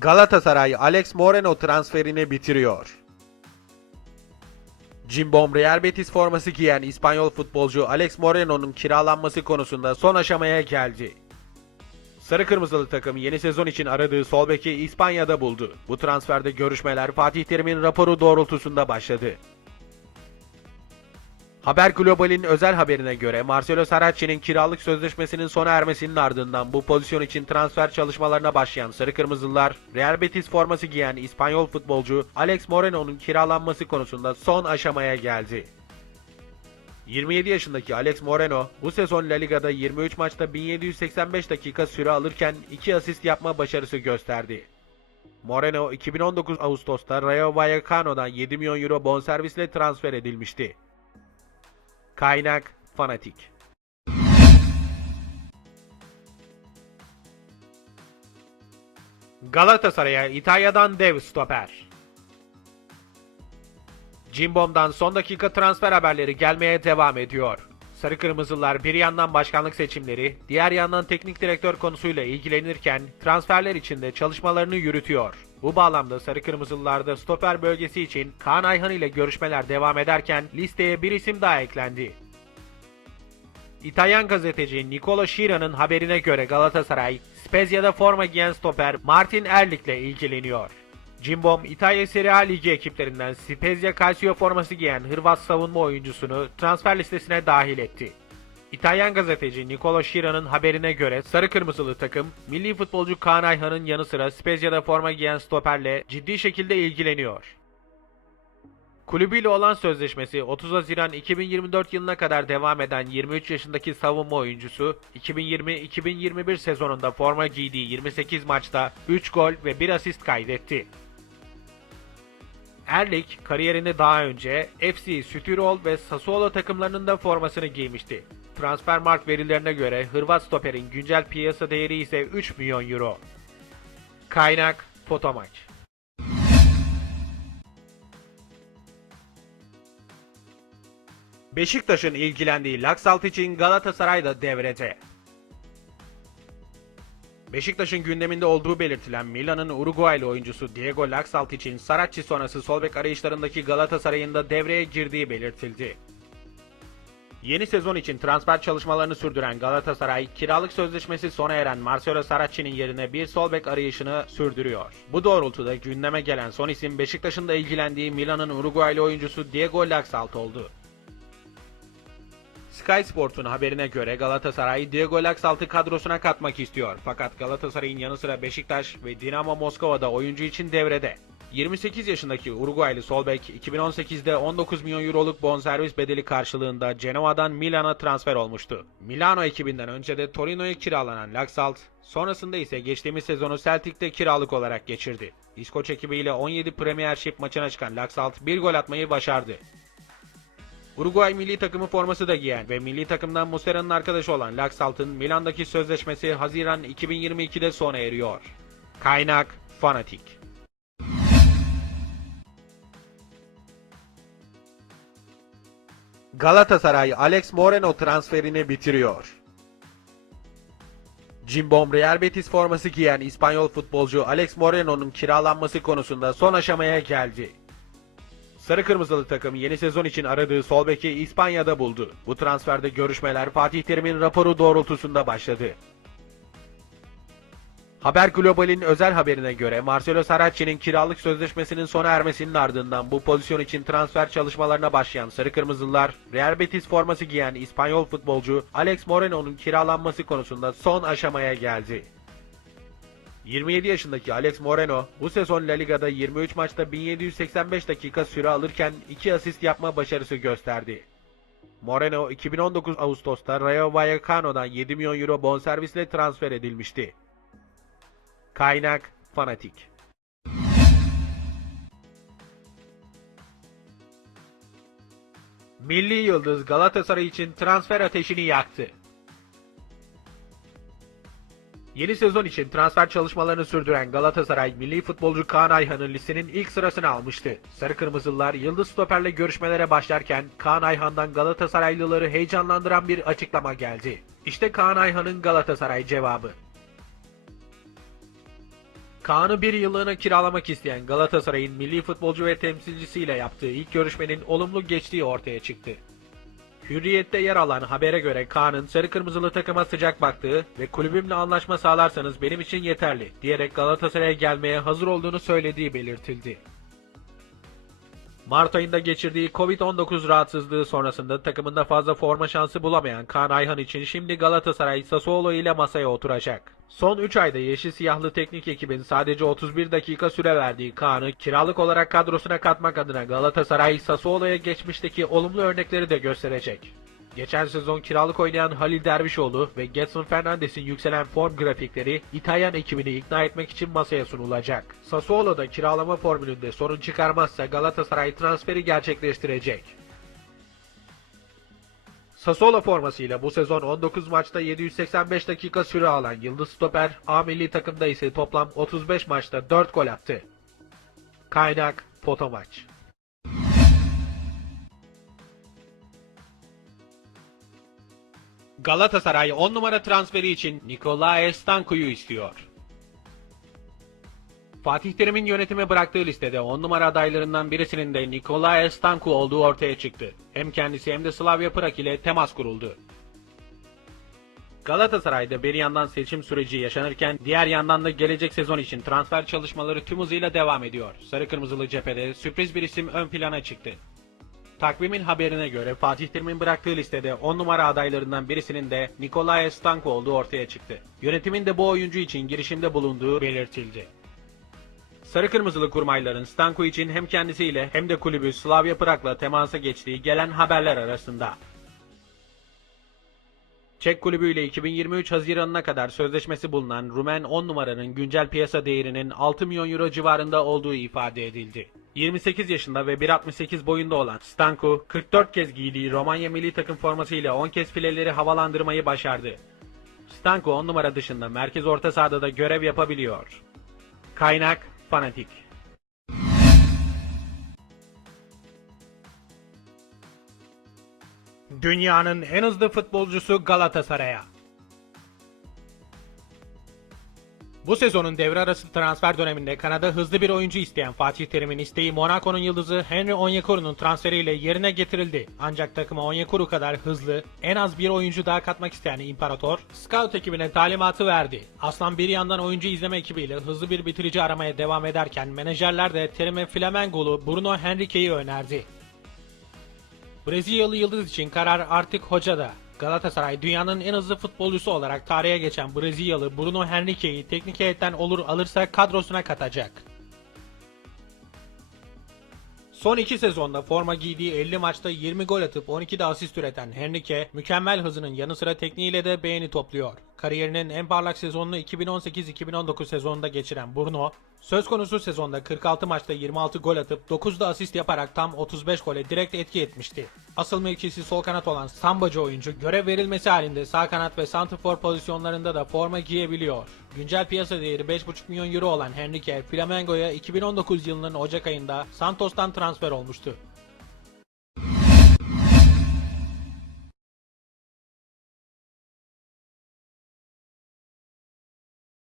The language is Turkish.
Galatasaray Alex Moreno transferini bitiriyor. Cimbom Real Betis forması giyen İspanyol futbolcu Alex Moreno'nun kiralanması konusunda son aşamaya geldi. Sarı Kırmızılı takım yeni sezon için aradığı sol beki İspanya'da buldu. Bu transferde görüşmeler Fatih Terim'in raporu doğrultusunda başladı. Haber Global'in özel haberine göre Marcelo Saracchi'nin kiralık sözleşmesinin sona ermesinin ardından bu pozisyon için transfer çalışmalarına başlayan Sarı Kırmızılar, Real Betis forması giyen İspanyol futbolcu Alex Moreno'nun kiralanması konusunda son aşamaya geldi. 27 yaşındaki Alex Moreno bu sezon La Liga'da 23 maçta 1785 dakika süre alırken 2 asist yapma başarısı gösterdi. Moreno 2019 Ağustos'ta Rayo Vallecano'dan 7 milyon euro bonservisle transfer edilmişti. Kaynak Fanatik Galatasaray'a İtalya'dan dev stoper. Cimbom'dan son dakika transfer haberleri gelmeye devam ediyor. Sarı Kırmızılar bir yandan başkanlık seçimleri, diğer yandan teknik direktör konusuyla ilgilenirken transferler için de çalışmalarını yürütüyor. Bu bağlamda Sarı Kırmızılılarda stoper bölgesi için Kaan Ayhan ile görüşmeler devam ederken listeye bir isim daha eklendi. İtalyan gazeteci Nicola Şira'nın haberine göre Galatasaray, Spezia'da forma giyen stoper Martin Erlik'le ilgileniyor. Cimbom, İtalya Serie A Ligi ekiplerinden Spezia Calcio forması giyen Hırvat savunma oyuncusunu transfer listesine dahil etti. İtalyan gazeteci Nicola Şira'nın haberine göre sarı kırmızılı takım, milli futbolcu Kaan Ayhan'ın yanı sıra Spezia'da forma giyen stoperle ciddi şekilde ilgileniyor. Kulübüyle olan sözleşmesi 30 Haziran 2024 yılına kadar devam eden 23 yaşındaki savunma oyuncusu 2020-2021 sezonunda forma giydiği 28 maçta 3 gol ve 1 asist kaydetti. Erlik kariyerinde daha önce FC Sütyrol ve Sassuolo takımlarının da formasını giymişti. Transfermarkt verilerine göre Hırvat stoperin güncel piyasa değeri ise 3 milyon euro. Kaynak Fotomaç Beşiktaş'ın ilgilendiği Laksalt için Galatasaray'da devrede. Beşiktaş'ın gündeminde olduğu belirtilen Milan'ın Uruguaylı oyuncusu Diego Laksalt için Saracchi sonrası sol bek arayışlarındaki Galatasaray'ın da devreye girdiği belirtildi. Yeni sezon için transfer çalışmalarını sürdüren Galatasaray, kiralık sözleşmesi sona eren Marcelo Saracchi'nin yerine bir sol bek arayışını sürdürüyor. Bu doğrultuda gündeme gelen son isim Beşiktaş'ın da ilgilendiği Milan'ın Uruguaylı oyuncusu Diego Laksalt oldu. Sky Sports'un haberine göre Galatasaray Diego Laksalt'ı kadrosuna katmak istiyor. Fakat Galatasaray'ın yanı sıra Beşiktaş ve Dinamo Moskova'da oyuncu için devrede. 28 yaşındaki Uruguaylı sol bek 2018'de 19 milyon euroluk bonservis bedeli karşılığında Genoa'dan Milan'a transfer olmuştu. Milano ekibinden önce de Torino'ya kiralanan Laksalt, sonrasında ise geçtiğimiz sezonu Celtic'te kiralık olarak geçirdi. İskoç ekibiyle 17 Premiership maçına çıkan Laksalt bir gol atmayı başardı. Uruguay milli takımı forması da giyen ve milli takımdan Muslera'nın arkadaşı olan Laksalt'ın Milan'daki sözleşmesi Haziran 2022'de sona eriyor. Kaynak Fanatik Galatasaray Alex Moreno transferini bitiriyor. Cimbom Real Betis forması giyen İspanyol futbolcu Alex Moreno'nun kiralanması konusunda son aşamaya geldi. Sarı Kırmızılı takım yeni sezon için aradığı sol beki İspanya'da buldu. Bu transferde görüşmeler Fatih Terim'in raporu doğrultusunda başladı. Haber Global'in özel haberine göre Marcelo Saracchi'nin kiralık sözleşmesinin sona ermesinin ardından bu pozisyon için transfer çalışmalarına başlayan Sarı Kırmızılar, Real Betis forması giyen İspanyol futbolcu Alex Moreno'nun kiralanması konusunda son aşamaya geldi. 27 yaşındaki Alex Moreno bu sezon La Liga'da 23 maçta 1785 dakika süre alırken 2 asist yapma başarısı gösterdi. Moreno 2019 Ağustos'ta Rayo Vallecano'dan 7 milyon euro bonservisle transfer edilmişti. Kaynak Fanatik Milli Yıldız Galatasaray için transfer ateşini yaktı. Yeni sezon için transfer çalışmalarını sürdüren Galatasaray milli futbolcu Kaan Ayhan'ın listenin ilk sırasını almıştı. Sarı Kırmızılılar yıldız stoperle görüşmelere başlarken Kaan Ayhan'dan Galatasaraylıları heyecanlandıran bir açıklama geldi. İşte Kaan Ayhan'ın Galatasaray cevabı. Kaan'ı bir yıllığına kiralamak isteyen Galatasaray'ın milli futbolcu ve temsilcisiyle yaptığı ilk görüşmenin olumlu geçtiği ortaya çıktı. Hürriyet'te yer alan habere göre Kaan'ın sarı kırmızılı takıma sıcak baktığı ve kulübümle anlaşma sağlarsanız benim için yeterli diyerek Galatasaray'a gelmeye hazır olduğunu söylediği belirtildi. Mart ayında geçirdiği Covid-19 rahatsızlığı sonrasında takımında fazla forma şansı bulamayan Kaan Ayhan için şimdi Galatasaray Sassuolo ile masaya oturacak. Son 3 ayda yeşil siyahlı teknik ekibin sadece 31 dakika süre verdiği Kaan'ı kiralık olarak kadrosuna katmak adına Galatasaray Sassuolo'ya geçmişteki olumlu örnekleri de gösterecek. Geçen sezon kiralık oynayan Halil Dervişoğlu ve Getson Fernandes'in yükselen form grafikleri İtalyan ekibini ikna etmek için masaya sunulacak. Sassuolo da kiralama formülünde sorun çıkarmazsa Galatasaray transferi gerçekleştirecek. Sassuolo formasıyla bu sezon 19 maçta 785 dakika süre alan Yıldız Stoper, A milli takımda ise toplam 35 maçta 4 gol attı. Kaynak Potomaç Galatasaray 10 numara transferi için Nicolae Stanku'yu istiyor. Fatih Terim'in yönetime bıraktığı listede 10 numara adaylarından birisinin de Nicolae Stanku olduğu ortaya çıktı. Hem kendisi hem de Slavia Prag ile temas kuruldu. Galatasaray'da bir yandan seçim süreci yaşanırken diğer yandan da gelecek sezon için transfer çalışmaları tüm hızıyla devam ediyor. Sarı Kırmızılı cephede sürpriz bir isim ön plana çıktı. Takvimin haberine göre Fatih Terim'in bıraktığı listede 10 numara adaylarından birisinin de Nicolae Stanko olduğu ortaya çıktı. Yönetimin de bu oyuncu için girişimde bulunduğu belirtildi. Sarı Kırmızılı kurmayların Stanko için hem kendisiyle hem de kulübü Slavia Prag'la temasa geçtiği gelen haberler arasında. Çek kulübüyle 2023 Haziran'ına kadar sözleşmesi bulunan Rumen 10 numaranın güncel piyasa değerinin 6 milyon euro civarında olduğu ifade edildi. 28 yaşında ve 1.68 boyunda olan Stanku, 44 kez giydiği Romanya milli takım formasıyla 10 kez fileleri havalandırmayı başardı. Stanku 10 numara dışında merkez orta sahada da görev yapabiliyor. Kaynak Fanatik Dünyanın en hızlı futbolcusu Galatasaray'a. Bu sezonun devre arası transfer döneminde Kanada hızlı bir oyuncu isteyen Fatih Terim'in isteği Monaco'nun yıldızı Henry Onyekuru'nun transferiyle yerine getirildi. Ancak takıma Onyekuru kadar hızlı, en az bir oyuncu daha katmak isteyen İmparator, scout ekibine talimatı verdi. Aslan bir yandan oyuncu izleme ekibiyle hızlı bir bitirici aramaya devam ederken menajerler de Terim'e Flamengo'lu Bruno Henrique'yi önerdi. Brezilyalı yıldız için karar artık hocada. Galatasaray dünyanın en hızlı futbolcusu olarak tarihe geçen Brezilyalı Bruno Henrique'yi teknik heyetten olur alırsa kadrosuna katacak. Son iki sezonda forma giydiği 50 maçta 20 gol atıp 12 de asist üreten Henrique, mükemmel hızının yanı sıra tekniğiyle de beğeni topluyor. Kariyerinin en parlak sezonunu 2018-2019 sezonunda geçiren Bruno, söz konusu sezonda 46 maçta 26 gol atıp 9 da asist yaparak tam 35 gole direkt etki etmişti. Asıl mevkisi sol kanat olan sambacı oyuncu görev verilmesi halinde sağ kanat ve santrfor pozisyonlarında da forma giyebiliyor. Güncel piyasa değeri 5,5 milyon euro olan Henrique, Flamengo'ya 2019 yılının Ocak ayında Santos'tan transfer olmuştu.